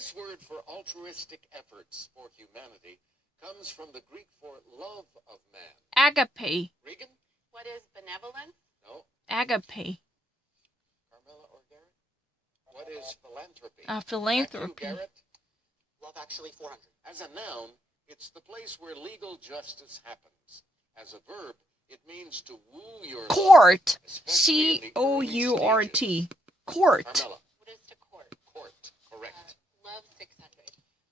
This word for altruistic efforts for humanity comes from the Greek for love of man. Agape. Regan? What is benevolence? No. Agape. Carmela or Garrett? What is philanthropy? Philanthropy. Back to you, Garrett. Love Actually 400. As a noun, it's the place where legal justice happens. As a verb, it means to woo your Court. love, especially in the early Court. stages. Court. Carmela. What is to court? Court. Correct. Love 600.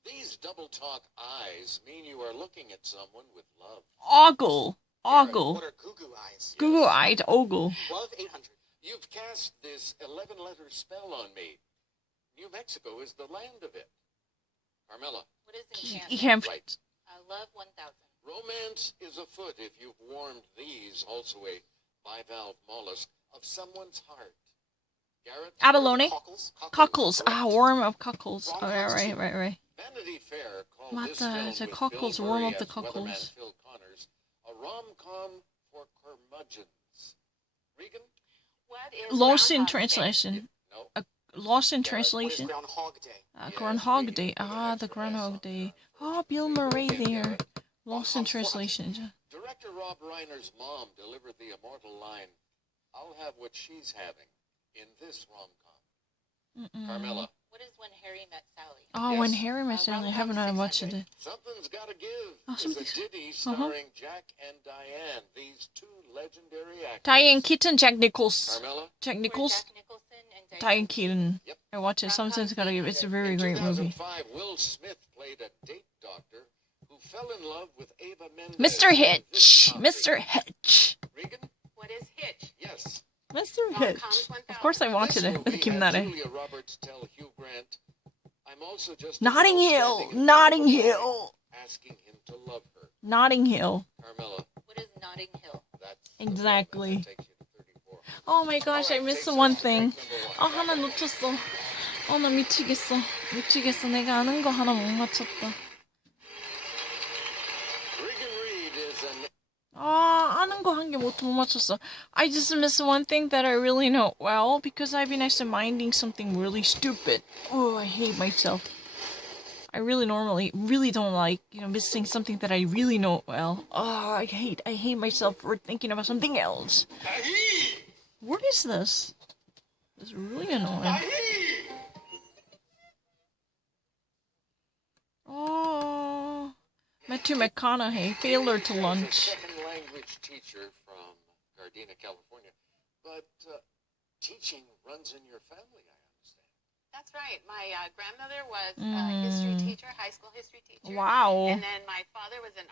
These double talk eyes mean you are looking at someone with love. Ogle. What Ogle. are goo-goo eyes? Google-eyed ogle. Love 800. You've cast this 11-letter spell on me. New Mexico is the land of it. Carmela. What is enchantment? Encamp. Right. Love 1000. Romance is afoot if you've warmed these, also a bivalve mollusk, of someone's heart. Garrett? Abalone. Cockles. Cockles. Correct. Worm of cockles. Wrong Oh, house, right. Vanity Fair called What this the- film it's a with cockles, Bill warm Murray up the as cockles. weatherman Phil Connors, a rom-com for curmudgeons. Regan? What is Lost in Groundhog Day? translation. No. Lost in Garrett, What is translation. Groundhog Day? Yes, Groundhog Regan, Day. with an The extra Groundhog S on Day. the- Oh, Bill Murray Okay, there. Garrett. Lost in translation. Director Rob Reiner's mom delivered the immortal line, "I'll have what she's having," in this rom-com. Carmela. What is When Harry Met Sally? Oh, Yes. when Harry Met Sally. I Rom-com haven't had much of 600. it. Something's Gotta Give Oh, is a Something's- ditty starring Jack and Diane, these two legendary actors. Diane Keaton, Jack Nichols. Carmela? Jack Where Nichols, Jack Nicholson and Diane Keaton. Yep. I watch it. Something's Gotta Give. It's a very great movie. In 2005, Will Smith played a date doctor who fell in love with Ava Mendes. Mr. in Hitch. this comedy. Mr. Hitch. Regan? What is Hitch? Yes. Mr. Rom-coms Hitch. 1000. Of course I watched This it. movie Kim had Nare. Julia Roberts tell Hugh Grant, "I'm also just a Notting girl Hill. standing in Notting front of a boy, Hill. asking him to love her." Notting Hill. Carmela, What is Notting Hill? that's Exactly. that takes you to 34. Oh my gosh, I All right, missed takes one us to thing. break number one. 하나 놓쳤어. 나 미치겠어. 미치겠어. 내가 아는 거 하나 못 맞췄다. Regan Reed is an 아는 거 한 개 못 맞췄어. I just missed one thing that I really know well because I've been actually minding something really stupid. Oh, I hate myself. I really normally really don't like, missing something that I really know well. Oh, I hate myself for thinking about something else. What is this? This is really annoying. Oh, Matthew McConaughey, failure to lunch. second language teacher from Gardena, California. But teaching runs in your family, I understand. That's right. My grandmother was a history teacher, high school history teacher. Wow. And then my father was an...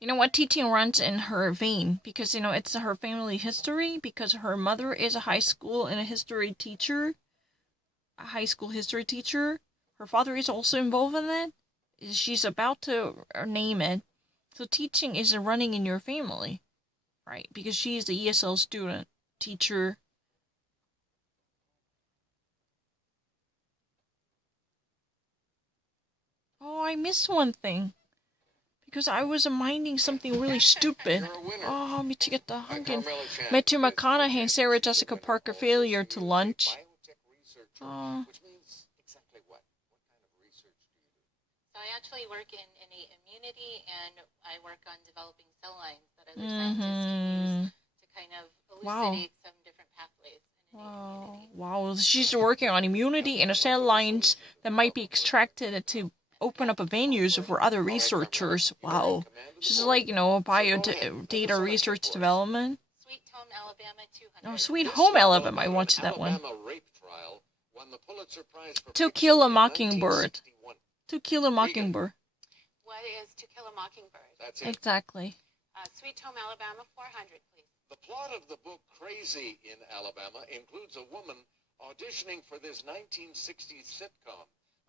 You know what? Teaching runs in her vein because, it's her family history because her mother is a high school and a history teacher, a high school history teacher. Her father is also involved in that. She's about to name it. So teaching is running in your family, right? Because she is the ESL student, teacher. Oh, I missed one thing. Because I was minding something really stupid. You're a winner. Oh, 미치겠다. I'm 한긴 Carmela Chan. Matthew McConaughey, Sarah Jessica Parker, failure to lunch. Biotech researcher, Oh. which means exactly what? What kind of research do you do? So I actually work in innate immunity, and I work on developing cell lines that other scientists can use to kind of elucidate some different pathways in innate immunity. Wow, she's working on immunity and cell lines that might be extracted to open up venues for other researchers. Wow. She's like, data research development. Sweet Home Alabama 200. Oh, Sweet Home Alabama, I watched that one. Alabama rape trial won the Pulitzer Prize for To fiction Kill a in Mockingbird. 1961. To Kill a Mockingbird. What is To Kill a Mockingbird? That's it. Exactly. Sweet Home Alabama 400, please. The plot of the book Crazy in Alabama includes a woman auditioning for this 1960s sitcom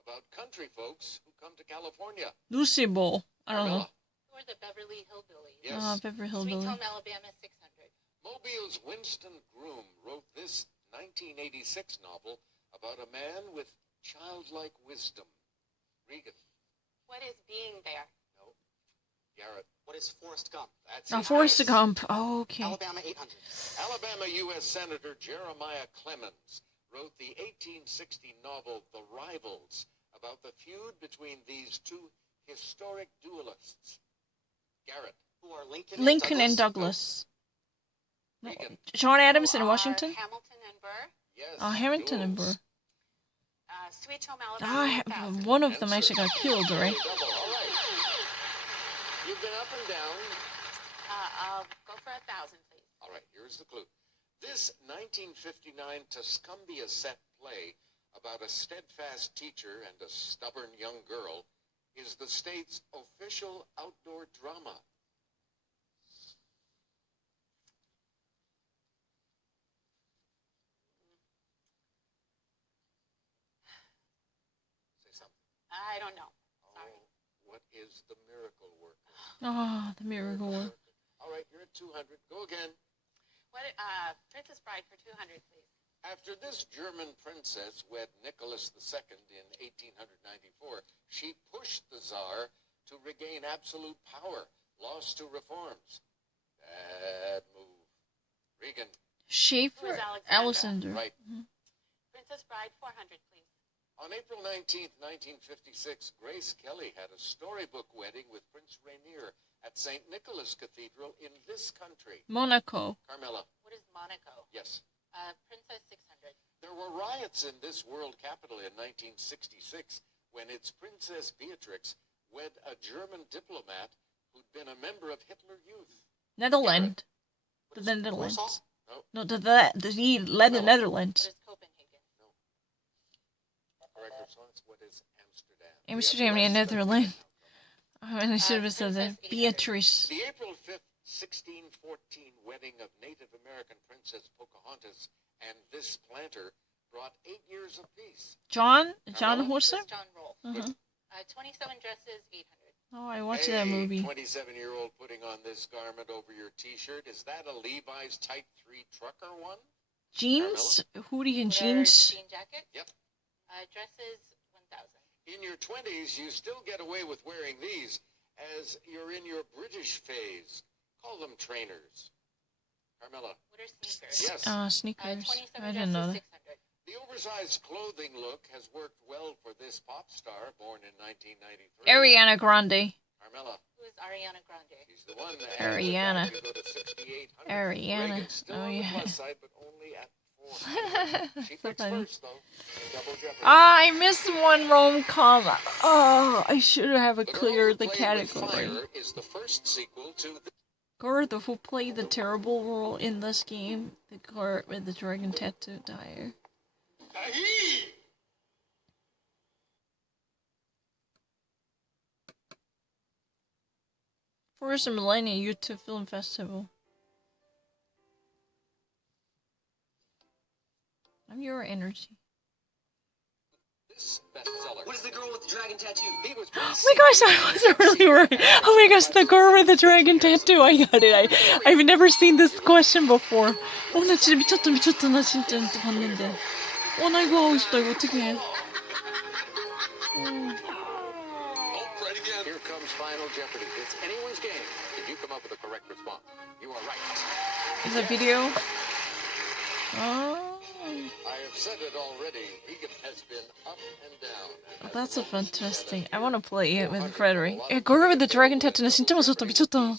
about country folks who come to California. Lucy Bowl. I don't know. Carmela. Who are the Beverly Hillbillies? Yes. Beverly Sweet Hillbilly. Home Alabama 600. Mobile's Winston Groom wrote this 1986 novel about a man with childlike wisdom. Regan. What is Being There? No. Garrett. What is Forrest Gump? That's Oh, it. Forrest Yes. Gump. Oh, okay. Alabama 800. Alabama U.S. Senator Jeremiah Clemens wrote the 1860 novel The Rivals about the feud between these two historic duelists. Garrett. Who are Lincoln and Douglas. No. John Adams in Washington? Hamilton and Burr. Yes. Hamilton and Burr. Sweet Home Alabama. One of them actually got killed, right? Double. All right. You've been up and down. I'll go for 1,000, please. All right, here's the clue. This 1959 Tuscumbia set play about a steadfast teacher and a stubborn young girl is the state's official outdoor drama. Say something. I don't know. Sorry. Oh, what is the miracle worker? Oh, the miracle worker. All right, you're at 200. Go again. What? Princess Bride for 200, please. After this German princess wed Nicholas II in 1894, she pushed the Tsar to regain absolute power, lost to reforms. Bad move. Regan. Schaefer Alexander. Right. Princess Bride 400, please. On April 19th, 1956, Grace Kelly had a storybook wedding with Prince Rainier at St. Nicholas Cathedral in this country. Monaco. Carmela. What is Monaco? Yes. Princess 600. There were riots in this world capital in 1966 when its Princess Beatrix wed a German diplomat who'd been a member of Hitler Youth. Netherlands. What The is Netherlands. Warsaw? No, he led the Netherlands. What is Copenhagen? Correct response. What is Amsterdam? Amsterdam in Netherlands. I should have said that. Beatrice. The April 5th, 1614 wedding of Native American Princess Pocahontas and this planter brought 8 years of peace. John Carmela? Horser? John Rolfe. Uh-huh. 27 dresses, 800. Oh, I watched that movie. 27-year-old putting on this garment over your T-shirt. Is that a Levi's Type 3 trucker one? Jeans? Hoodie and What are jeans? jean jacket? Yep. Dresses 1,000. In your 20s, you still get away with wearing these as you're in your British phase. Call them trainers. Carmela. What are sneakers? Yes. Sneakers. 27 I didn't know dresses, that. 600. The oversized clothing look has worked well for this pop star born in 1993. Ariana Grande. Carmela. Who is Ariana Grande? She's the one that Ariana. You go to 6,800. Ariana. Reagan's still Oh, on yeah. the plus side, but only at 400. She So picks funny. first, though. Double jeopardy. I missed one rom-com. Oh, I should have The Girl cleared Who the Played with category. Fire is the first sequel to the Girl who played the terrible role in this game. The girl with the dragon tattoo dyer. First Millennia Youth Film Festival. I'm your energy. this bestseller. What is the girl with the dragon tattoo? He was Oh my gosh, I wasn't really worried. Oh my gosh, the girl with the dragon tattoo. I got it. I've never seen this question before. 나 진짜 미쳤다. 나 진짜 봤는데. 나 이거 하고 싶다. 이거 어떻게 해? Here comes Final Jeopardy. It's anyone's game. Did you come up with the correct response? You are right. Is that video? Oh. I have said it already. Regan has been up and down. That's a fantastic. I want to play it with Frederick. 야, girl with the dragon tattoo. 나 진짜 무섭다. 미쳤다.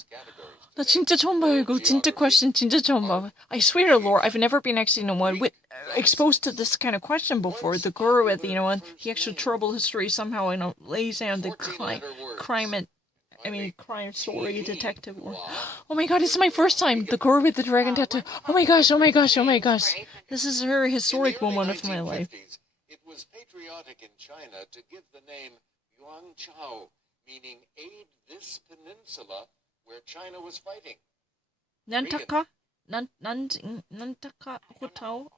나 진짜 처음 봐요. 이거 진짜 question 진짜 처음 봐. I swear to Lord, I've never been actually exposed to this kind of question before. The girl with, and he actually trouble history somehow, lays down the crime story detective. Oh my god, this is my first time. The girl with the dragon tattoo. Oh my gosh. This is a very historic moment of my life. It was patriotic in China to give the name Yuanchao, meaning aid this peninsula where China was fighting. Nantaka Hotel.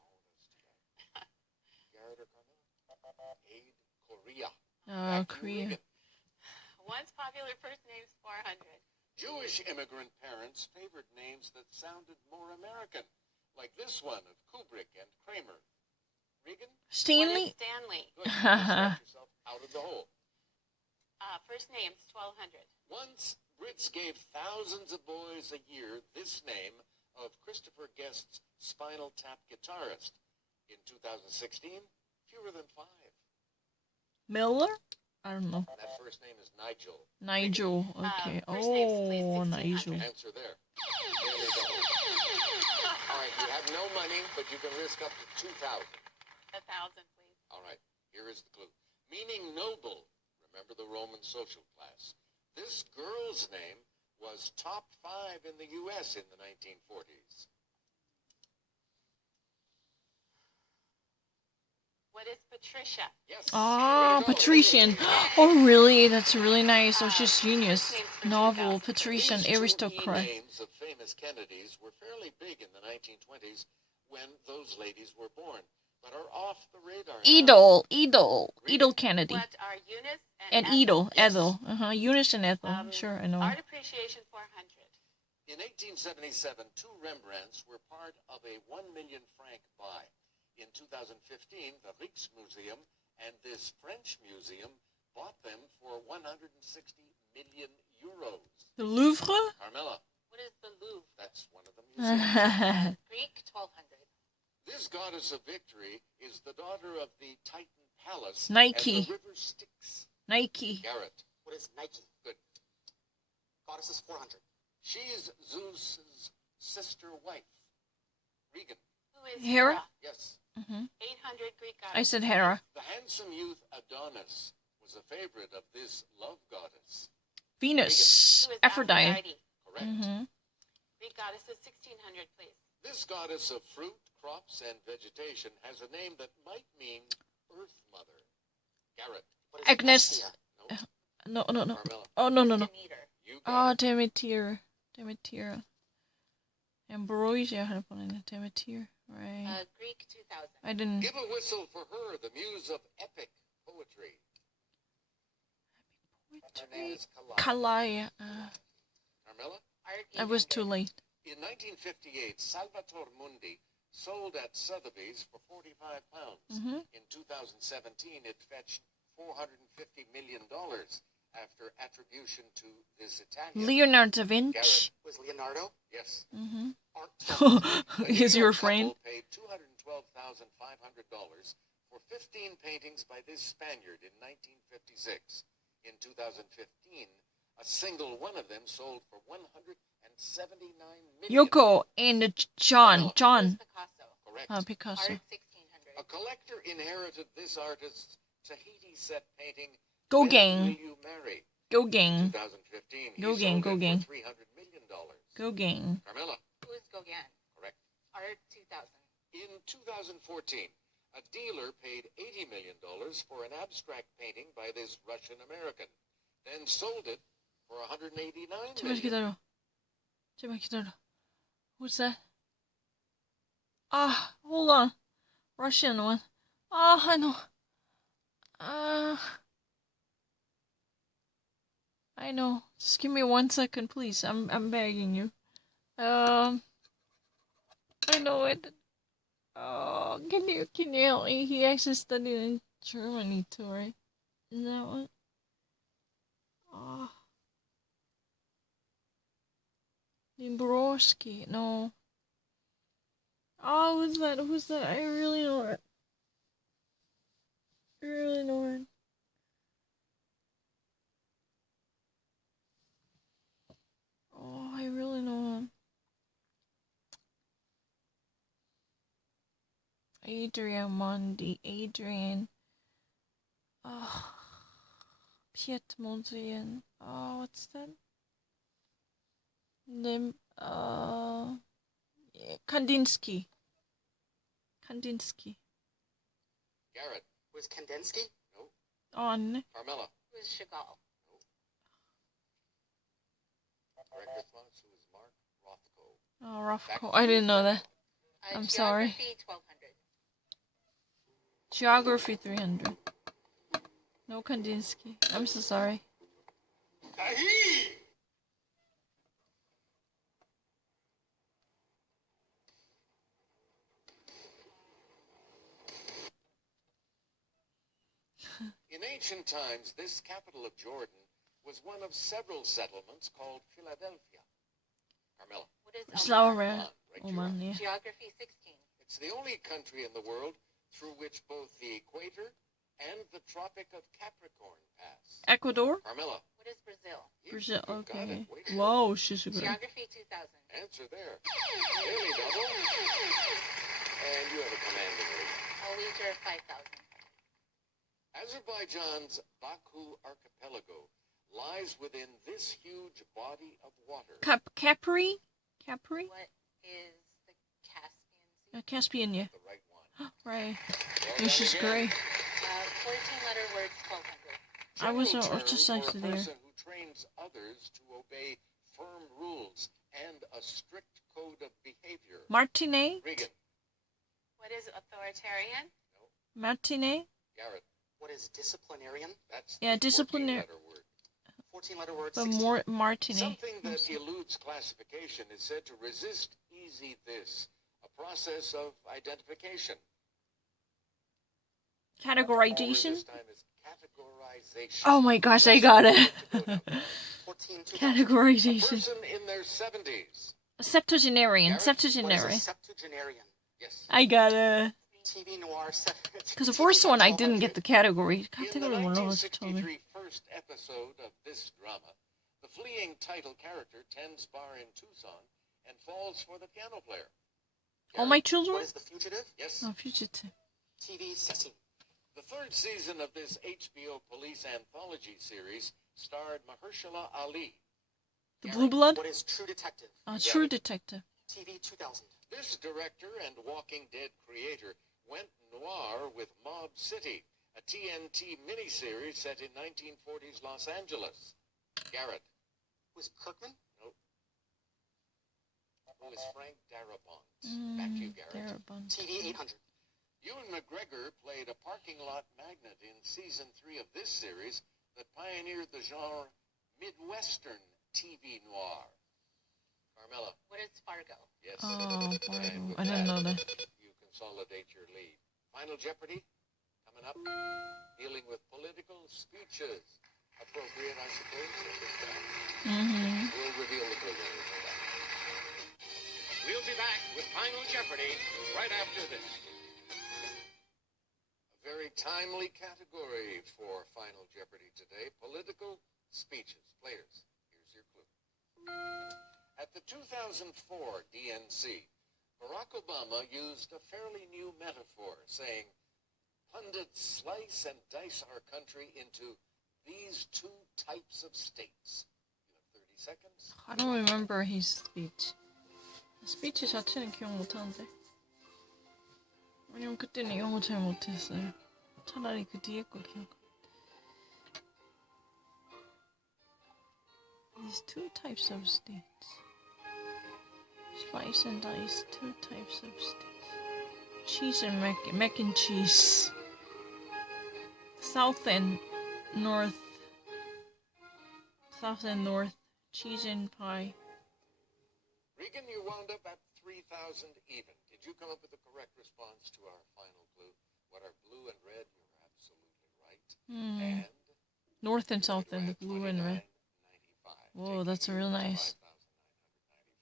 Aid Korea. Korea. Once popular first names 400. Jewish immigrant parents favored names that sounded more American, like this one of Kubrick and Kramer. Regan? Stanley. Stanley. Good. You just got yourself out of the hole. First names 1,200. Once, Brits gave thousands of boys a year this name of Christopher Guest's Spinal Tap guitarist. In 2016, fewer than 5. Miller? I don't know. That first name is Nigel. Nigel. Okay. First name's please, Oh, 1600. Nigel. Answer there. There you go. All right, you have no money, but you can risk up to 2,000. 1,000, please. All right, here is the clue. Meaning noble. Remember the Roman social class. This girl's name was top 5 in the U.S. in the 1940s. What is Patricia? Yes. Ah, There you go. Patrician. Oh, really? That's really nice. Oh, she's genius. Novel, Patrician, These two aristocrat. names of famous Kennedys were fairly big in the 1920s when those ladies were born, but are off the radar now. Edel Kennedy. What are Eunice And Ethel? Edel. Eunice and Ethel. Sure, I know. Art Appreciation 400. In 1877, 2 Rembrandts were part of a 1 million franc buy. In 2015, the Rijksmuseum and this French museum bought them for 160 million euros. The Louvre? Carmela, What is the Louvre? that's one of the museums. Greek 1200. This goddess of victory is the daughter of the Titan Palace Nike. and the river Styx. Nike. Garrett, What is Nike? good. Goddess is 400. She's Zeus's sister wife. Regan, Who is Hera? yes. 800 Greek goddess. I said Hera. The handsome youth Adonis was a favorite of this love goddess. Venus. Who is Aphrodite. Correct. Greek goddess is 1600, please. This goddess of fruit, crops, and vegetation has a name that might mean Earth Mother. Garrett, What is Agnes. Hestia? No. Carmela, Oh, no. Demeter. you Ah, got it. Demeter. Ambrosia had upon it. Demeter. Right. Greek 2000. I didn't. Give a whistle for her, the muse of epic poetry. Her name is Kalaya. Carmela? Art I was 800. too late. In 1958, Salvator Mundi sold at Sotheby's for £45. In 2017, it fetched $450 million after attribution to this Italian. Leonardo da Vinci. Garrett, Was Leonardo? yes. Art A Is New your York friend? couple paid $212,500 for 15 paintings by this Spaniard in 1956. In 2015, a single one of them sold for $179 million. Yoko and John. Who is Picasso? Correct. Picasso. Art 1600. A collector inherited this artist's Tahiti set painting. Go When gang. Will You Marry? Go In gang. 2015, he Go gang, sold go it gang. for $300 million. Go gang. Carmela, Who is Gauguin? correct. Art 2000. In 2014, a dealer paid $80 million for an abstract painting by this Russian American, then sold it for $189 제발 million. 기다려. What's that? Ah, hold on. Russian one. Ah, I know. I know. Just give me 1 second, please. I'm begging you. I know it. Oh, can you help me? He actually studied in Germany too, right? Is that what? Oh. Nimbrowski, no. Oh, who's that? I really know it. Oh, I really know him. Adrian Mondi. Oh, Piet Mondrian. Oh, what's that? Kandinsky. Garrett, Was Kandinsky? On. Carmela, Who is Chagall? correct response. Who is Mark Rothko? Oh, Rothko. I didn't know that. I'm sorry. Geography 1200. Geography 300. No Kandinsky. I'm so sorry. In ancient times, this capital of Jordan was one of several settlements called Philadelphia. Carmela. What is Oman? Slaughter. Right, Oman, yeah. Geography 16. It's the only country in the world through which both the equator and the Tropic of Capricorn Pass? Ecuador? Carmilla. What is Brazil? Brazil, You got okay. it. Way to go. Wow, she's good. Geography 2000. Answer there. Nearly double. And you have a commanding lead. I'll wager 5,000. Azerbaijan's Baku archipelago lies within this huge body of water. Capri? Capri? What is the Caspian Sea? Caspian, yeah. The right one. Right. Well And she's done again. great. 14-letter words, 1,200. I was General term just for a actually there. person who trains others to obey firm rules and a strict code of behavior. Martinet? Regan. What is authoritarian? Martinet? Garrett. What is disciplinarian? That's Yeah, the disciplinary. 14-letter word. 14-letter word. But 16. more Martinet. Something that eludes classification is said to resist easy this, a process of identification. Categorization? This time is categorization. Oh my gosh, I got it. 14, 2000. A Categorization. person in their 70s. Septuagenarian. Garrett? What is a Septuagenarian. septuagenarian? Yes. I got it. TV noir. Because the first one I didn't get the category. In the Category one was told me. 1963 first episode of this drama, the fleeing title character tends bar in Tucson and falls for the piano player. All my Garrett? children? What is the fugitive? Yes. Oh, fugitive. TV 16. The third season of this HBO police anthology series starred Mahershala Ali. The Garrett? Blue Blood? What is True Detective? True Detective. TV 2000. This director and Walking Dead creator went noir with Mob City, a TNT miniseries set in 1940s Los Angeles. Garrett. Who is Kirkman? Who is Frank Darabont? Back to you, Garrett. Darabont. TV 800. Ewan McGregor played a parking lot magnate in season 3 of this series that pioneered the genre Midwestern TV noir. Carmela. What is Fargo? Yes. Oh, And Fargo. with I didn't know that. You consolidate your lead. Final Jeopardy coming up, dealing with political speeches. Appropriate, I suppose, at this time. Mm-hmm. We'll reveal the clue when we come back. We'll be back with Final Jeopardy right after this. A very timely category for Final Jeopardy today, political speeches. Players, here's your clue. At the 2004 DNC, Barack Obama used a fairly new metaphor, saying, pundits slice and dice our country into these two types of states. You have 30 seconds. I don't remember his speech. 스피치 자체는 기억 못하는데. 왜냐면 그때는 영어 잘 못했어요. 차라리 그 뒤에 거 기억. These two types of states. Slice and dice, two types of states. Cheese and mac and cheese. South and north. South and north. Cheese and pie. Regan, you wound up at 3,000 even. Did you come up with the correct response to our final clue? What are blue and red? You're absolutely right. And North and south and the blue and red. Whoa, that's real nice.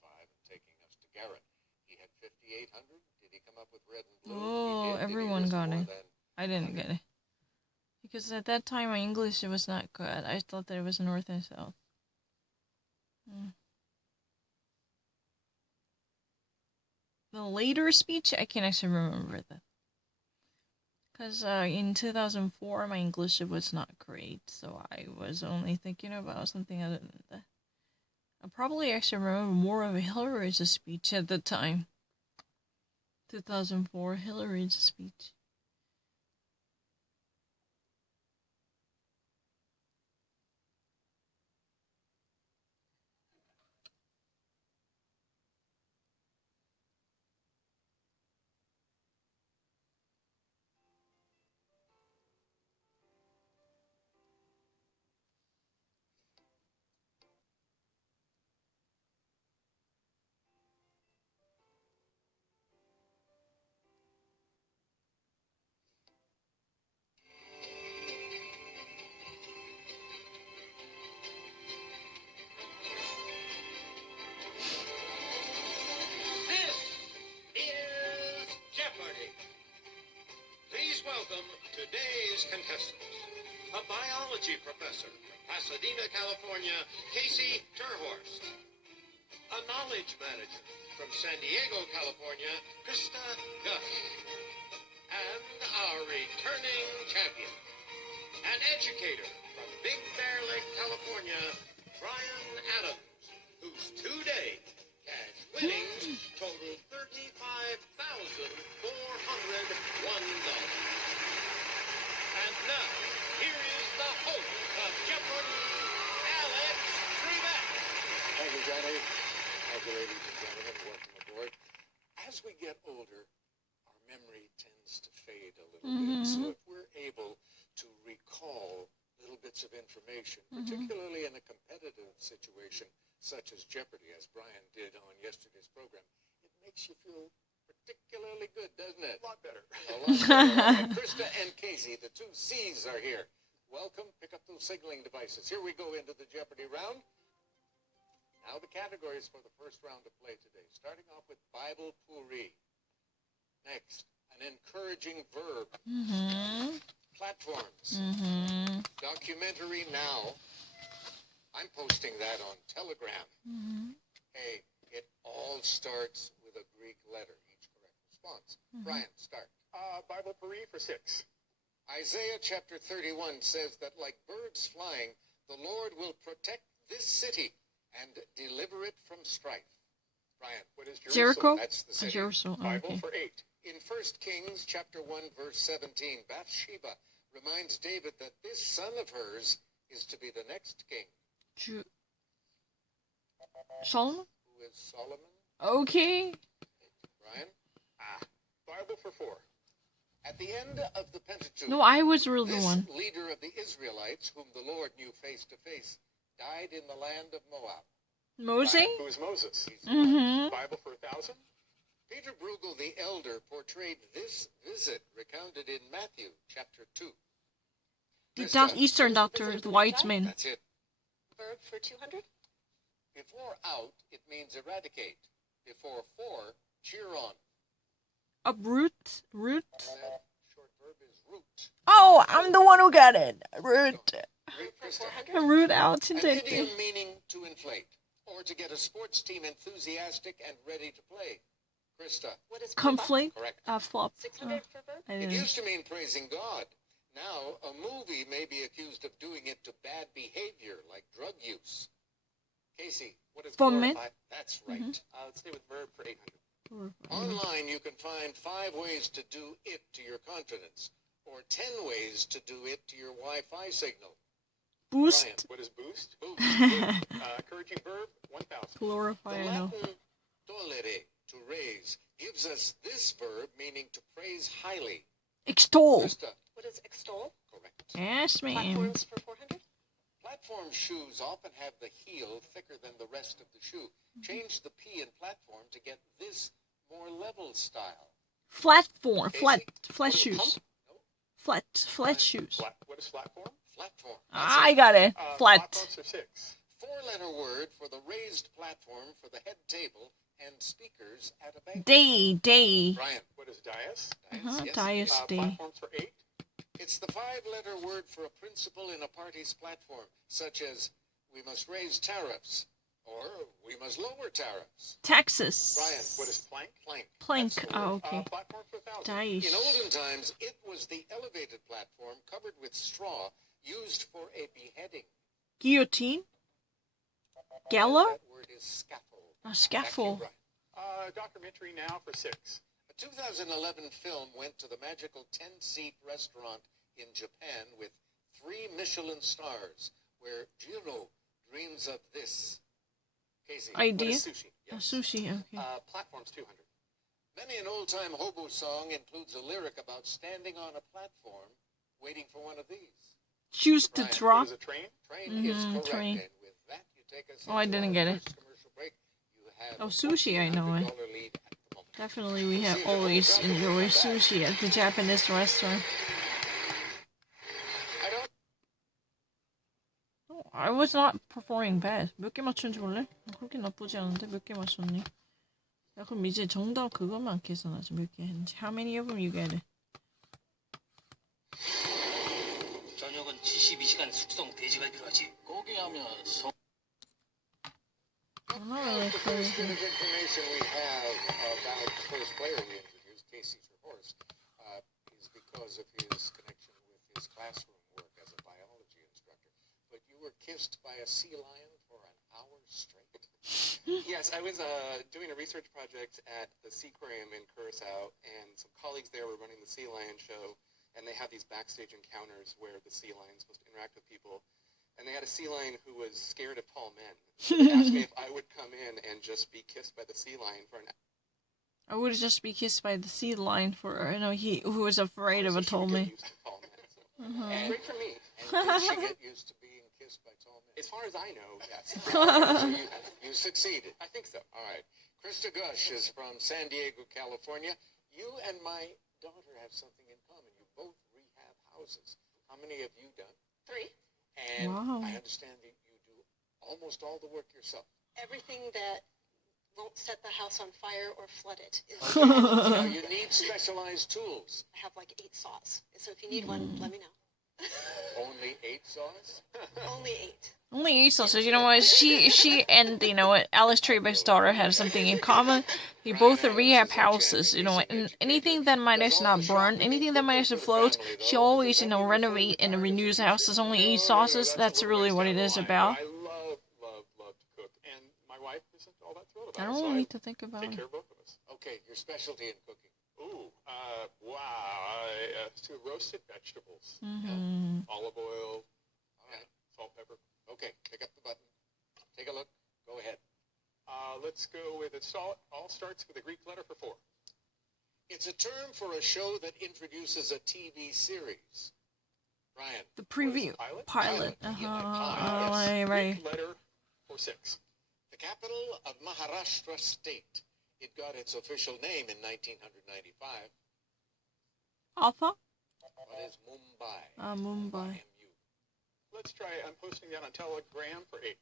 5,995 and taking us to Garrett. He had 5,800. Did he come up with red and blue? Oh, He did. everyone Did he got list it. more than I didn't get it. Because at that time my English was not good. I thought that it was north and south. The later speech, I can actually remember that. Because in 2004, my English was not great, so I was only thinking about something other than that. I probably actually remember more of Hillary's speech at the time. 2004, Hillary's speech. today's contestants. A biology professor from Pasadena, California, Casey Terhorst. A knowledge manager from San Diego, California, Krista Gush. And our returning champion, an educator from Big Bear Lake, California, Brian Adams, whose two-day cash winnings total $35,401. And now, here is the host of Jeopardy, Alex Trebek. Thank you, Johnny. Thank you, ladies and gentlemen. Welcome aboard. As we get older, our memory tends to fade a little bit. So if we're able to recall little bits of information, particularly in a competitive situation such as Jeopardy, as Brian did on yesterday's program, it makes you feel particularly good, doesn't it? A lot better. A lot better. And Krista and Casey, the two C's, are here. Welcome. Pick up those signaling devices. Here we go into the Jeopardy round. Now the categories for the first round of play today. Starting off with Bible Pourri. Next, an encouraging verb. Platforms. Documentary Now. I'm posting that on Telegram. Hey, it all starts with a Greek letter, each correct response. Brian, start. Bible Pourri for 6. Isaiah chapter 31 says that like birds flying, the Lord will protect this city and deliver it from strife. Brian, What is Jericho? that's the city. Jericho. Bible Okay. for 8. In 1 Kings chapter 1 verse 17, Bathsheba reminds David that this son of hers is to be the next king. Solomon? Who is Solomon? Okay. Brian? Bible for 4. At the end of the Pentateuch, No, I was really the this one. leader of the Israelites, whom the Lord knew face to face, died in the land of Moab. Mosey? Who is Moses? Mm-hmm. Bible for 1,000. Peter Bruegel the elder portrayed this visit recounted in Matthew chapter 2. The Krista, Eastern Doctor, the White Man. that's it. Verb for 200. Before out, it means eradicate. Before for, cheer on. Uproot? Root? That short verb is root. Oh, I'm the one who got it. Root. Great, Krista. Root out An today. idiom meaning to inflate, or to get a sports team enthusiastic and ready to play. Krista, What is Conflate? correct. Flop. 600 for verb. I It didn't. used to mean praising God. Now, a movie may be accused of doing it to bad behavior, like drug use. Casey, what is Vomit? glorify? That's right. Let's stay with verb for 800. Online, you can find 5 ways to do it to your confidence, or 10 ways to do it to your Wi-Fi signal. Boost? What is boost? Boost. Encouraging verb 1,000. Glorify, The I know. Latin dolere, to raise, gives us this verb meaning to praise highly. Extol. Krista, What is extol? correct. Yes, ma'am. Platforms for 400. Platform shoes often have the heel thicker than the rest of the shoe. Change the P in platform to get this more level style. Flat form. Casey, Flat what is shoes. pump? No, Flat shoes. What is flatform? platform. I got it. Flat. Platforms for 6. 4-letter word for the raised platform for the head table and speakers at a banquet. Day. Brian, What is dais? yes. Dias day. Platforms for 8. It's the 5-letter word for a principle in a party's platform, such as we must raise tariffs or we must lower tariffs. Texas. Brian, What is plank? Plank. Plank. That's the word. Oh, okay. Platform for 1,000. Dice. In olden times, it was the elevated platform covered with straw used for a beheading. Guillotine. Gallows. That word is scaffold. A scaffold. Back to you, Brian. Documentary now for 6. A 2011 film went to the magical 10-seat restaurant in Japan with 3 Michelin stars, where Jiro dreams of this. Casey. What Idea. is sushi? A sushi. Okay. Platforms 200. Many an old-time hobo song includes a lyric about standing on a platform waiting for one of these. Choose to Brian, drop. What is a train? Train is correct. train. And with that, you take us Oh, I into didn't our get it. first commercial break. You have Oh, sushi, I know it. $100 lead at the moment. Definitely, we have always enjoyed sushi at the Japanese restaurant. I was not performing bad. 몇 개 맞춘지 몰래? 그렇게 나쁘지 않은데 몇 개 맞췄니? 야, 그럼 이제 정답 그것만 계산하자. 몇 개 했는지. How many of them you get it? 72시간 숙성 돼지가 필요하지. 거기 하면 I'm not really The first bit crazy. of information we have about the first player we introduced, Casey Horse, is because of his connection with his classroom work as a biology instructor. But you were kissed by a sea lion for an hour straight. Yes, I was doing a research project at the Seaquarium in Curacao, and some colleagues there were running the Sea Lion show, and they have these backstage encounters where the sea lion is supposed to interact with people. And they had a sea lion who was scared of tall men. So they asked me if I would come in and just be kissed by the sea lion for an hour. I would just be kissed by the sea lion for, he who was afraid of a tall man. And great for me. And did she get used to being kissed by tall men? As far as I know, yes. So you succeeded. I think so. All right. Krista Gush is from San Diego, California. You and my daughter have something in common. You both rehab houses. How many have you done? 3. And Wow. I understand that you do almost all the work yourself. Everything that won't set the house on fire or flood it is Now you need specialized tools. I have like 8 saws. So if you need one, let me know. Only 8 saws? Only 8. Only Esau says, you know what, she and, Alice Trebek's daughter have something in common. They both rehab houses, and anything that might not burn, anything that might float, she always, renovate and renews houses. Only Esau's, that's really what it is about. I love to cook, and my wife isn't all that thrilled I about don't it. really need to think about Take it. care of both of us. Okay, your specialty in cooking. Ooh, wow. To roasted vegetables. Mm-hmm. Olive oil, All right. salt, pepper. Okay, pick up the button. Take a look. Go ahead. Let's go with it. All starts with a Greek letter for 4. It's a term for a show that introduces a TV series. Brian. The preview. Pilot? Pilot. Yes. Right. Greek letter for 6. The capital of Maharashtra state. It got its official name in 1995. Alpha? What is Mumbai? Mumbai. MU. Let's try, I'm posting that on Telegram for 8.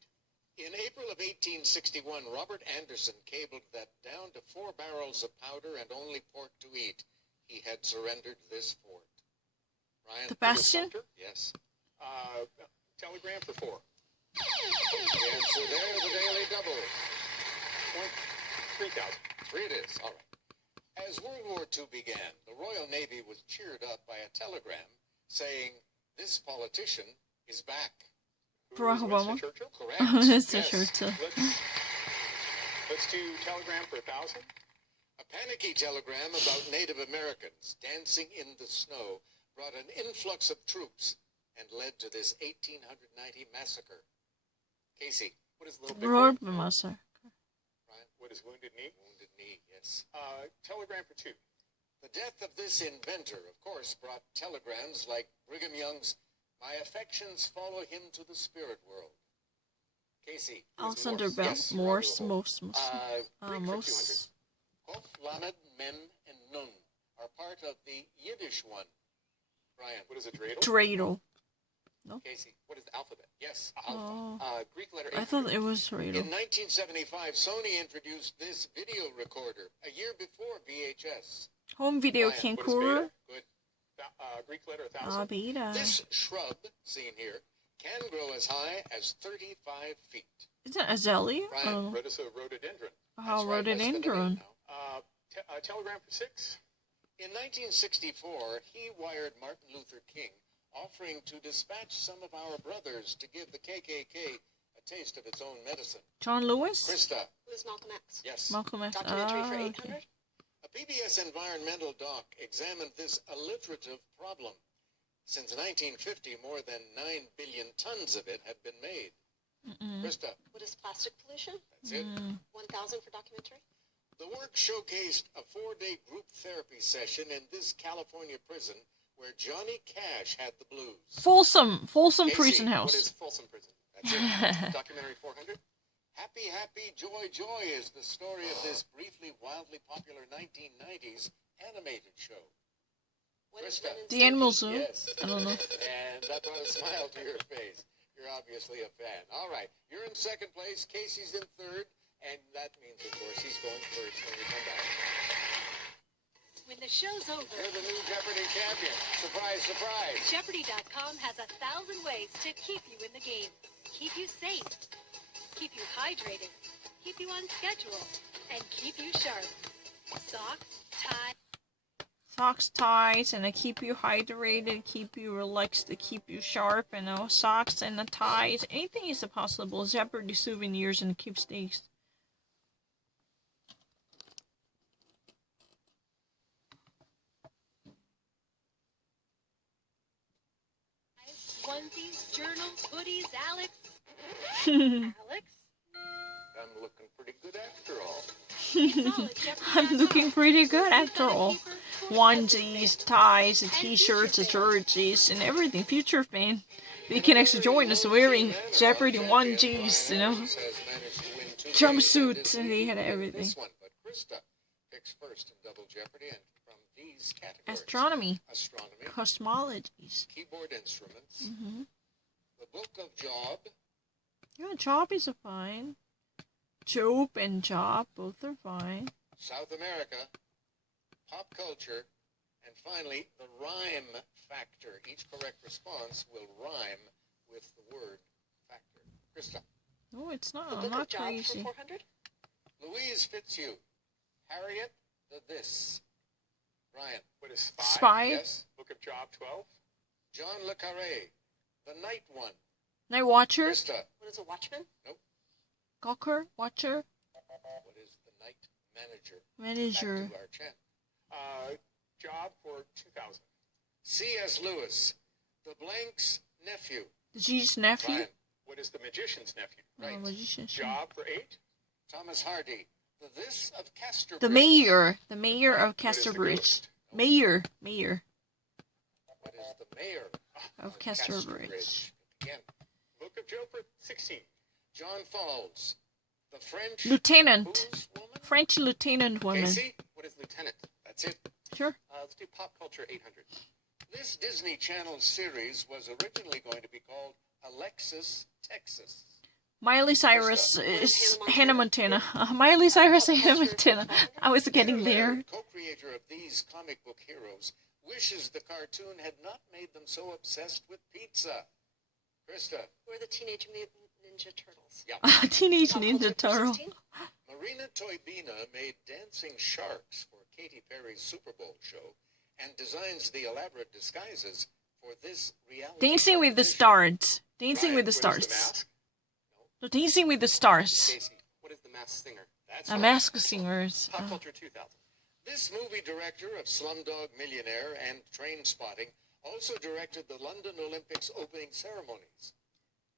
In April of 1861, Robert Anderson cabled that down to 4 barrels of powder and only pork to eat, he had surrendered this fort. Ryan? The Bastion? Yes. Telegram for 4. The answer there, the Daily Double. 3,000. 3 it is. All right. As World War II began, the Royal Navy was cheered up by a telegram saying, "This politician is back." Barack Obama? Winston Churchill? Correct. That's Yes. a shirt too. Let's do Telegram for 1,000. A panicky telegram about Native Americans dancing in the snow brought an influx of troops and led to this 1890 massacre. Casey. What is Little Big Road Horn? Master. Brian. What is Wounded Knee? Wounded Knee, yes. Telegram for 2. The death of this inventor, of course, brought telegrams like Brigham Young's, "My affections follow him to the spirit world." Casey. Alexander Bell. Yes, Morse. Raoul. Most. Greek for 200. Most. Kof, Lamed, Mem, and Nun are part of the Yiddish one. Brian. What is a dreidel? Dreidel. Casey. What is the alphabet? Yes. Oh. Greek letter I 8. thought it was In Dreidel. 1975, Sony introduced this video recorder a year before VHS. Home video Brian, what is camcorder. Good. Greek letter 1,000. Beta. This shrub, seen here, can grow as high as 35 feet. Is it azalea? I Brian, don't know. Rhodus rhododendron. How That's right, less than a minute rhododendron. now. Telegram for 6. In 1964, he wired Martin Luther King, offering to dispatch some of our brothers to give the KKK a taste of its own medicine. John Lewis? Krista. It was Malcolm X. Yes. Malcolm X. Documentary for Ah, 800. A PBS environmental doc examined this alliterative problem. Since 1950, more than 9 billion tons of it have been made. Krista, What is plastic pollution? that's it. 1,000 for documentary. The work showcased a 4-day group therapy session in this California prison where Johnny Cash had the blues. Folsom Casey, Prison What House. is Folsom Prison? That's it. Documentary 400. Happy, Happy, Joy, Joy is the story of this briefly wildly popular 1990s animated show. What is Krista. Ren and The Animal Stimpy? Zoo? Yes. I don't know. And that brought a smile to your face. You're obviously a fan. All right. You're in second place. Casey's in third. And that means, of course, he's going first when we come back. When the show's over, You're the new Jeopardy champion. Surprise, surprise. Jeopardy.com has 1,000 ways to keep you in the game. Keep you safe, keep you hydrated, keep you on schedule, and keep you sharp. Socks, ties. Socks, ties, and they keep you hydrated, keep you relaxed, to keep you sharp, and socks and the ties. Anything is possible. Jeopardy souvenirs and keepsakes. Onesies, journals, hoodies, Alex. Alex? I'm looking pretty good after all. I'm looking pretty good after all. Onesies, ties, t-shirts, jerseys, and everything. Future fan. You can actually join us wearing Jeopardy onesies, you know. Jumpsuits, and they had everything. This one, but Krista picks first in Double Jeopardy, and from these categories: astronomy, cosmologies, keyboard instruments, Mm-hmm. the Book of Job. Yeah, Job is fine. Job and Job, both are fine. South America, pop culture, and finally, the rhyme factor. Each correct response will rhyme with the word factor. Krista. No, it's not. The I'm Book not of Job crazy. for 400? Louise Fitzhugh. Harriet the This. Brian. What is Spy? Spy. Yes. Book of Job 12? John Le Carre. The Night One. Night Watcher, Krista. What is a watchman? Gawker, Watcher, What is the Night Manager? Manager. Back to our chant. Job for 2000. C.S. Lewis. The Blank's Nephew. The Jesus nephew. Brian. What is the magician's nephew? Right. Magician's Job for 8. Thomas Hardy. The This of Casterbridge. The mayor of What is the Casterbridge. ghost? Mayor What is the mayor of Casterbridge. Again. Book of Job for 16. John Falls. The French. Lieutenant, Whose woman? French lieutenant woman. Casey. What is lieutenant? That's it. Sure. Let's do pop culture 800. This Disney Channel series was originally going to be called Alexis, Texas. Miley Cyrus is Hannah Montana. Miley Cyrus and Hannah Montana. I was getting there. Co-creator of these comic book heroes wishes the cartoon had not made them so obsessed with pizza. Krista. We're the Teenage Mutant Ninja Turtles. Yeah. Teenage Pop Ninja culture for Turtle. 16? Marina Toybina made dancing sharks for Katy Perry's Super Bowl show and designs the elaborate disguises for this reality. Dancing with the competition. Stars. Dancing with the What is Stars. the mask? No, Dancing with the Stars. Casey, what is the masked singer? That's A right. Mask Singers. Pop culture 2000. This movie director of Slumdog Millionaire and Train Spotting also directed the London Olympics opening ceremonies.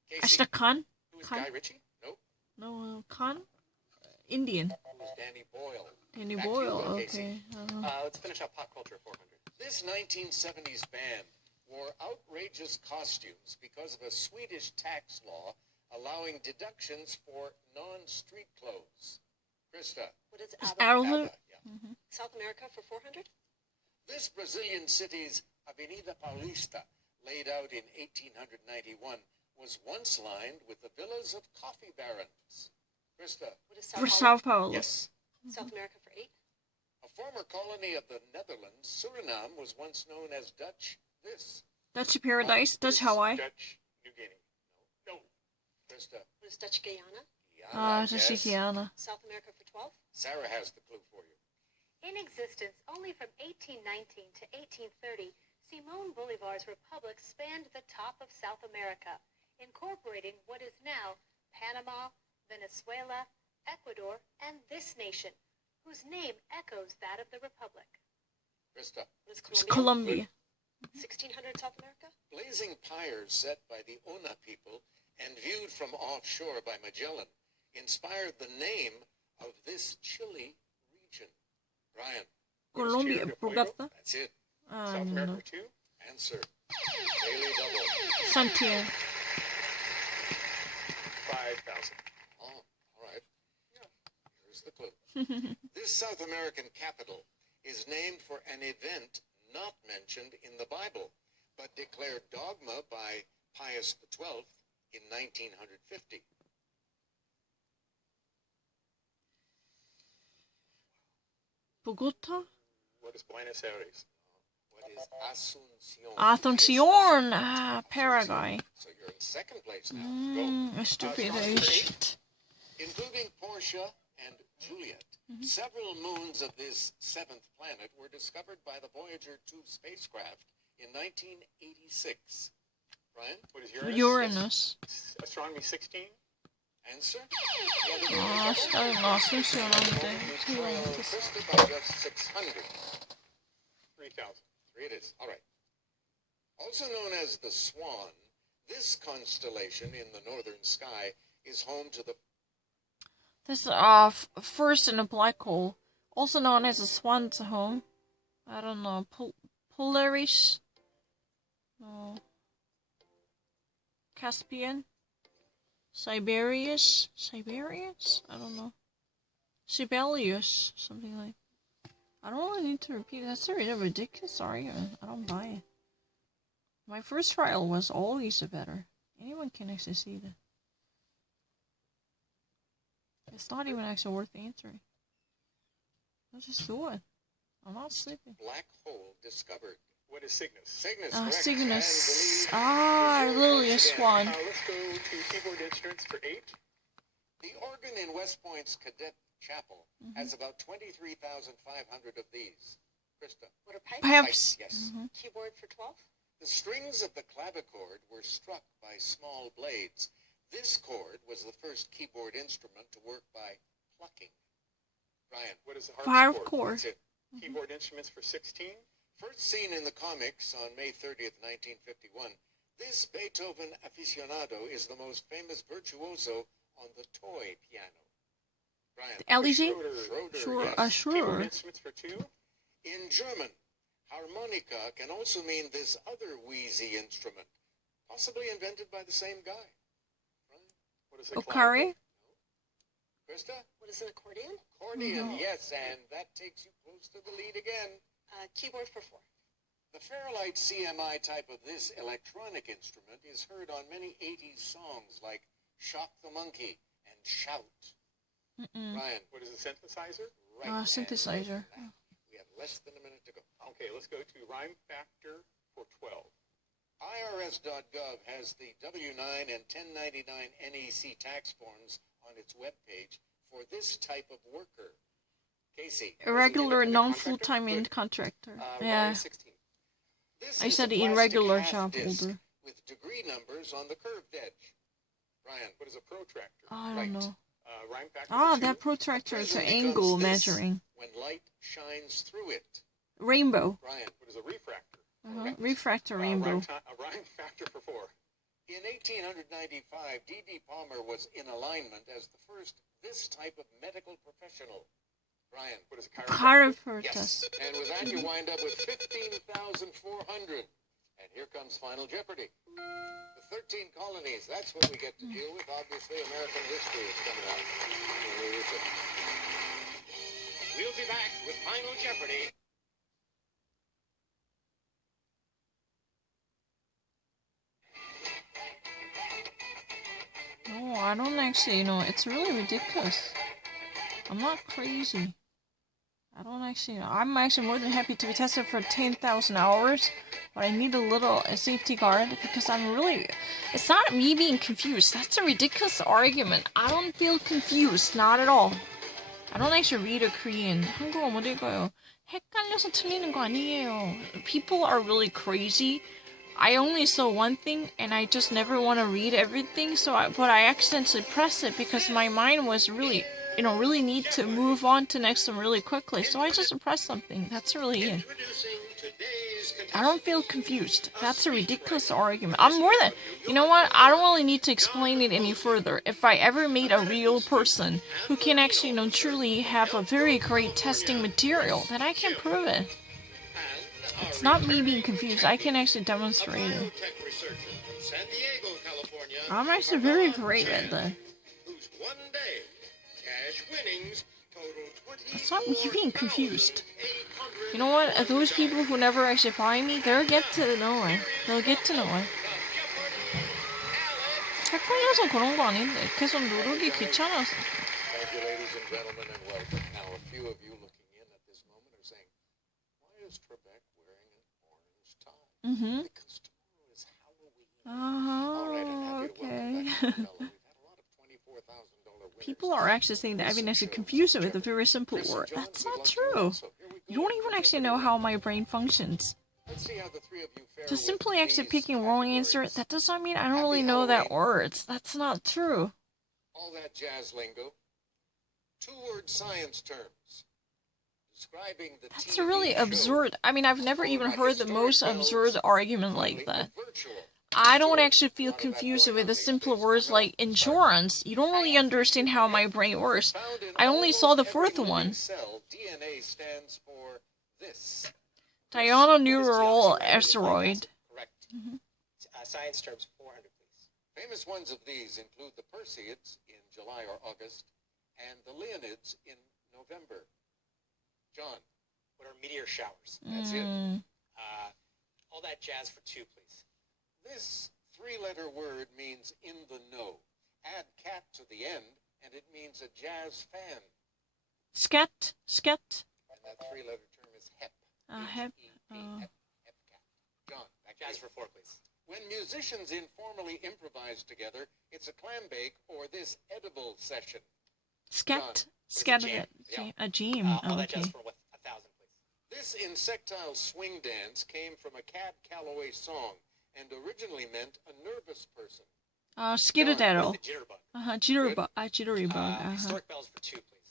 Casey. Ashton Khan? Who is Khan? Guy Ritchie? Nope. No, Khan? Indian. It was Danny Boyle. Danny Back to you, Boyle, Casey. okay. Let's finish up pop culture 400. This 1970s band wore outrageous costumes because of a Swedish tax law allowing deductions for non-street clothes. Krista. What is Is ABBA? Arlo? ABBA, yeah. South America for 400? This Brazilian city's Avenida Paulista, laid out in 1891, was once lined with the villas of coffee barons. Krista. What is For Sao Paulo? Sao Paulo. Yes. South America for 8? A former colony of the Netherlands, Suriname was once known as Dutch this. Dutch Paradise, Dutch Hawaii. Dutch New Guinea. No. Krista. What is Dutch Guyana? Guyana, Dutch yes. Guyana. South America for 12? Sarah has the clue for you. In existence only from 1819 to 1830, Simón Bolívar's republic spanned the top of South America, incorporating what is now Panama, Venezuela, Ecuador, and this nation, whose name echoes that of the republic. Krista. What is It's Colombia? Colombia. 1600 South America? Blazing pyres set by the Ona people and viewed from offshore by Magellan inspired the name of this chilly region. Brian. Colombia, Tierra del Fuego? Bogota. That's it. South America No. for 2? Answer. Daily double. Santiago. 5,000. Oh, all right. Here's the clue. This South American capital is named for an event not mentioned in the Bible, but declared dogma by Pius XII in 1950. Bogota? What is Buenos Aires? What is Asunción? Asunción. Ah, Paraguay. So you're in second place now. Go. Stupid. Including Portia and Juliet, several moons of this seventh planet were discovered by the Voyager 2 spacecraft in 1986. Brian? What is Uranus? Uranus. Astronomy 16? Answer? Asunción. Krista by just 600. 3,000. 3 it is. All right. Also known as the Swan, this constellation in the northern sky is home to the This first in a black hole, also known as a swan's home. I don't know, Polaris? No. Caspian? Siberius? I don't know. Sibelius? Something like. I don't really need to repeat. That's a really ridiculous argument. I don't buy it. My first trial was always better. Anyone can actually see that. It's not even actually worth answering. Let's just do it. I'm not sleeping. black hole discovered. What is Cygnus? Cygnus. Ah, correct. Cygnus. And Literally a swan. Let's go to keyboard instruments for 8. the organ in West Point's Cadet Chapel has about 23,500 of these. Krista. What are pipes? Pipes. Yes. Keyboard for 12? The strings of the clavichord were struck by small blades. This chord was the first keyboard instrument to work by plucking. Brian. What is the Harpsichord. That's it. Keyboard instruments for 16. First seen in the comics on May 30th, 1951, this Beethoven aficionado is the most famous virtuoso on the toy piano. Brian. LEG? Schroeder, yes. Sure. Keyboard instruments for 2. In German, harmonica can also mean this other wheezy instrument, possibly invented by the same guy. Brian. What is a Okari? Krista? What is an accordion? Accordion, yes, and that takes you close to the lead again. Keyboard for 4. The Fairlight CMI type of this electronic instrument is heard on many 80s songs like Shock the Monkey and Shout. Ryan. What is a synthesizer? Right. Synthesizer. We have less than a minute to go. Okay, let's go to rhyme factor for 12. IRS.gov has the W-9 and 1099 NEC tax forms on its webpage for this type of worker. Casey. Irregular, non-full-time in contractor. Yeah. 16. This I is said a plastic irregular half job disc holder. with degree numbers on the curved edge. Brian. What is a protractor? I Right. don't know. Rhyme factor for 2. That protractor is an Prism angle becomes this measuring. when light shines through it. Rainbow. Brian. What is a refractor? Refractor rainbow. A rhyme factor for 4. In 1895, D.D. Palmer was in alignment as the first this type of medical professional. Brian. What is a chiropractor? Chiropractor. Yes. And with that, you wind up with 15,400. And here comes Final Jeopardy. The 13 colonies, that's what we get to deal with. Obviously, American history is coming up. We'll be back with Final Jeopardy. No, I don't actually, it's really ridiculous. I'm not crazy. I don't actually know. I'm actually more than happy to be tested for 10,000 hours, but I need a safety guard because it's not me being confused. That's a ridiculous argument. I don't feel confused, not at all. I don't actually read a Korean. 한국어 못 읽어요. 헷갈려서 틀리는 거 아니에요. People are really crazy. I only saw one thing, and I just never want to read everything, but I accidentally pressed it because my mind was really need to move on to next one really quickly, so I just pressed something. That's really it. I don't feel confused. That's a ridiculous argument. I'm more than... You know what? I don't really need to explain it any further. If I ever meet a real person who can actually, truly have a very great testing material, then I can prove it. It's not me being confused. I can actually demonstrate it. I'm actually very great at that. It's not me being confused. You know what? Those people who never actually find me, they'll get to know it. They'll get to know it. 헷갈려서 그런 거 아닌데 계속 누르기 귀찮아서. Thank you, ladies and gentlemen, and welcome. Now, a few of you looking in at this moment are saying, Mm-hmm. Because tomorrow is Halloween. All right, I'm happy to welcome back Carmela. We've had a lot of $24,000 winners. People are actually saying that I've been actually confused with a very simple word. That's not true. You don't even actually know how my brain functions. Let's see how the three of you fare Just with simply actually these picking wrong categories. answer, that does not mean I don't really know that words. That's not true. All that jazz lingo. Two-word science terms. Describing the That's TV really show. absurd. I mean, I've never even heard the most absurd argument like that. Virtual. I don't actually feel confused with the simpler words like insurance. You don't really understand how my brain works. Found in I only saw the almost fourth every living one. cell, DNA stands for this. Diurnal asteroid. Correct. Science terms 400, please. Famous ones of these include the Perseids in July or August and the Leonids in November. John, What are meteor showers? that's it. All that jazz for 2, please. This three-letter word means in the know. Add cat to the end, and it means a jazz fan. Scat. And that three-letter term is hep. Hep. H-E-P, hep cat. John, back to Jazz you. for 4, please. When musicians informally improvise together, it's a clam bake or this edible session. Scat. Scat. A jam. All that jazz Okay. for 1,000, please. This insectile swing dance came from a Cab Calloway song and originally meant a nervous person. Skidaddle. The jitterbug. Jitterbug. Historic bells for 2, please.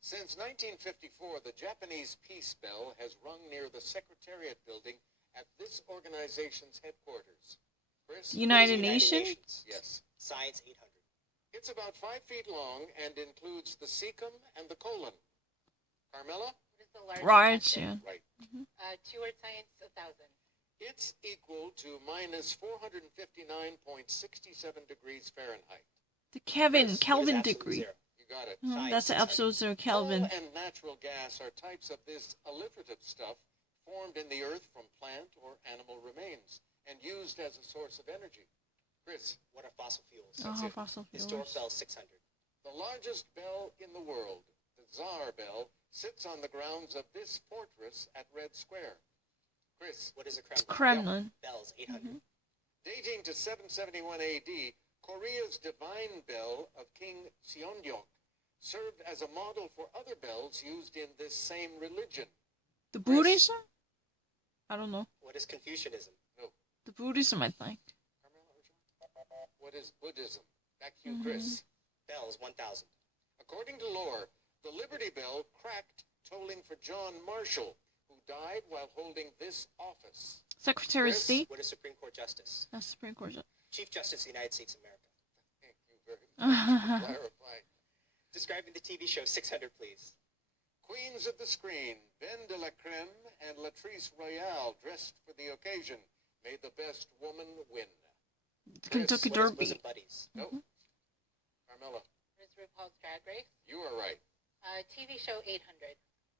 Since 1954, the Japanese peace bell has rung near the Secretariat building at this organization's headquarters. Chris? United Nations? Yes. Science 800. It's about 5 feet long and includes the cecum and the colon. Carmela? What is the largest Right, section? yeah. Right. Two-word science, 1,000. It's equal to minus 459.67 degrees Fahrenheit. The Chris, what is Kelvin absolute degree. zero? You got it. That's the absolute zero Kelvin. Coal and natural gas are types of this alliterative stuff formed in the earth from plant or animal remains and used as a source of energy. Chris? What are fossil fuels? Fossil Historic fuels. bell 600. The largest bell in the world, the Tsar Bell, sits on the grounds of this fortress at Red Square. Chris? What is a Kremlin? Kremlin. Bells 800. Dating to 771 AD, Korea's divine bell of King Seondeok served as a model for other bells used in this same religion. The Buddhism? I don't know. What is Confucianism? The Buddhism, I think. What is Buddhism? Back to you, Chris. Bells 1,000. According to lore, the Liberty Bell cracked tolling for John Marshall, who died while holding this office. Secretary of Chris? State? What is Supreme Court Justice? That's Supreme Court. Chief Justice of the United States of America. Thank you very much for clarifying. Describing the TV show 600, please. Queens of the screen, Ben de la Creme and Latrice Royale, dressed for the occasion, made the best woman win. Kentucky What is Derby. Bosom Buddies? No. Carmela, What is RuPaul's Drag Race? you are right. TV show 800.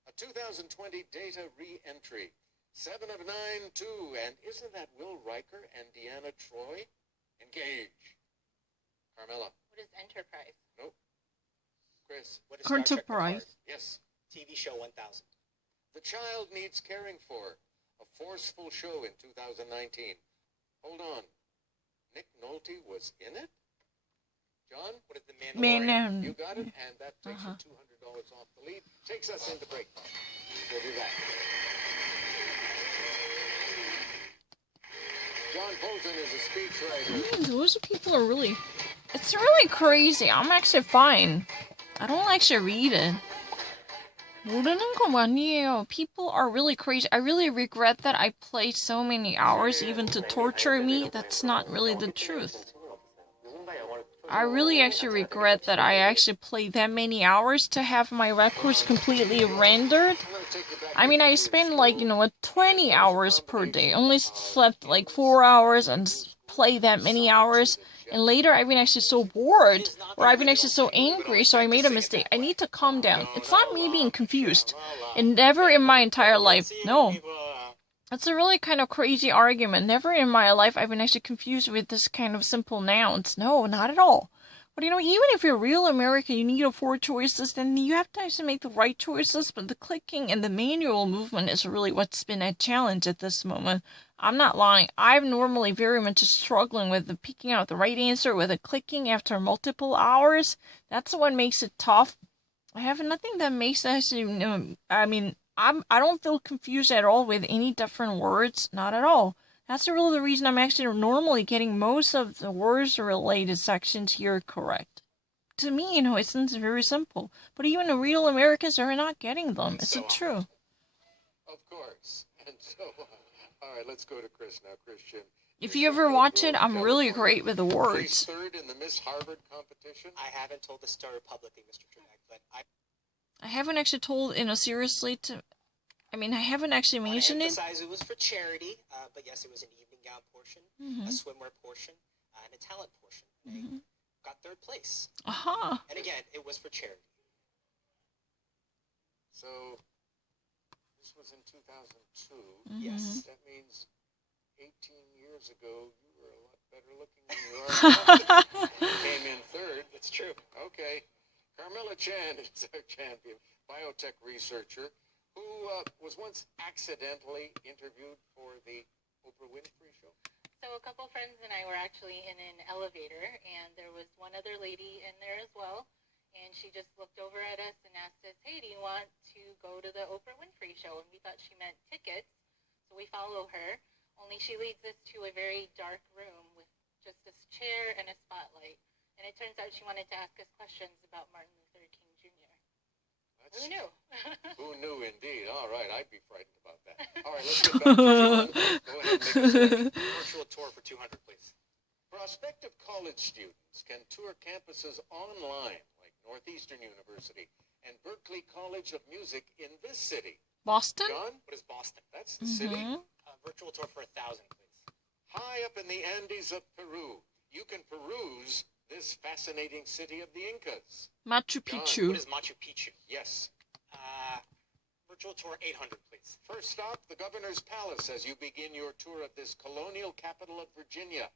A 2020 data re-entry. 7 of 9, 2. And isn't that Will Riker and Deanna Troy? Engage. Carmela. What is Enterprise? Nope. Chris. What is Star Trek Enterprise. Picard? Yes. TV show 1000. The child needs caring for. A forceful show in 2019. Hold on. Nick Nolte was in it? John? What is the Mandalorian? You got it, and that takes you $200 off the lead. Takes us into break. We'll be back. John Bolton is a speechwriter. Those people are really... It's really crazy. I'm actually fine. I don't actually read it. 모르는 거 아니에요. People are really crazy. I really regret that I played so many hours even to torture me. That's not really the truth. I really actually regret that I actually played that many hours to have my records completely rendered. I mean, I spent like, 20 hours per day. Only slept like 4 hours and played that many hours. And later, I've been actually so bored, or I've been actually so angry, so I made a mistake. I need to calm down. It's not me being confused. And never in my entire life. No. That's a really kind of crazy argument. Never in my life I've been actually confused with this kind of simple nouns. No, not at all. But you know, even if you're real American, you need 4 choices, then you have to actually make the right choices. But the clicking and the manual movement is really what's been a challenge at this moment. I'm not lying. I'm normally very much struggling with the picking out the right answer with the clicking after multiple hours. That's what makes it tough. I have nothing that makes actually, I mean, I don't feel confused at all with any different words. Not at all. That's really the reason I'm actually normally getting most of the words-related sections here correct. To me, you know, it sounds very simple. But even the real Americans are not getting them. Is it true? Of course. And so, all right, let's go to Chris now. Christian. If you ever watch it, I'm really great with the words. Third in the Miss Harvard competition? I haven't told the story publicly, Mr. Trebek, but I haven't actually told, seriously to... I mean, I haven't actually mentioned it. It was for charity, but yes, it was an evening gown portion, a swimwear portion, and a talent portion. I got 3rd place. And again, it was for charity. So, this was in 2002. Yes. That means 18 years ago, you were a lot better looking than you are now. You came in 3rd. It's true. Okay. Carmilla Chan is our champion, biotech researcher, who was once accidentally interviewed for the Oprah Winfrey Show. So a couple friends and I were actually in an elevator, and there was one other lady in there as well, and she just looked over at us and asked us, hey, do you want to go to the Oprah Winfrey Show? And we thought she meant tickets, so we follow her, only she leads us to a very dark room with just this chair and a spotlight, and it turns out she wanted to ask us questions about Martin Luther King Jr. Who knew? Who knew, indeed. All right, I'd be frightened about that. All right, let's get back to Sean. Go ahead and make a virtual tour for 200, please. Prospective college students can tour campuses online, like Northeastern University and Berklee College of Music in this city. Boston? John? What is Boston? That's the city. Virtual tour for 1,000, please. High up in the Andes of Peru, you can peruse this fascinating city of the Incas. Machu Picchu. What is Machu Picchu? Yes. Virtual tour 800, please. First stop, the Governor's Palace, as you begin your tour of this colonial capital of Virginia.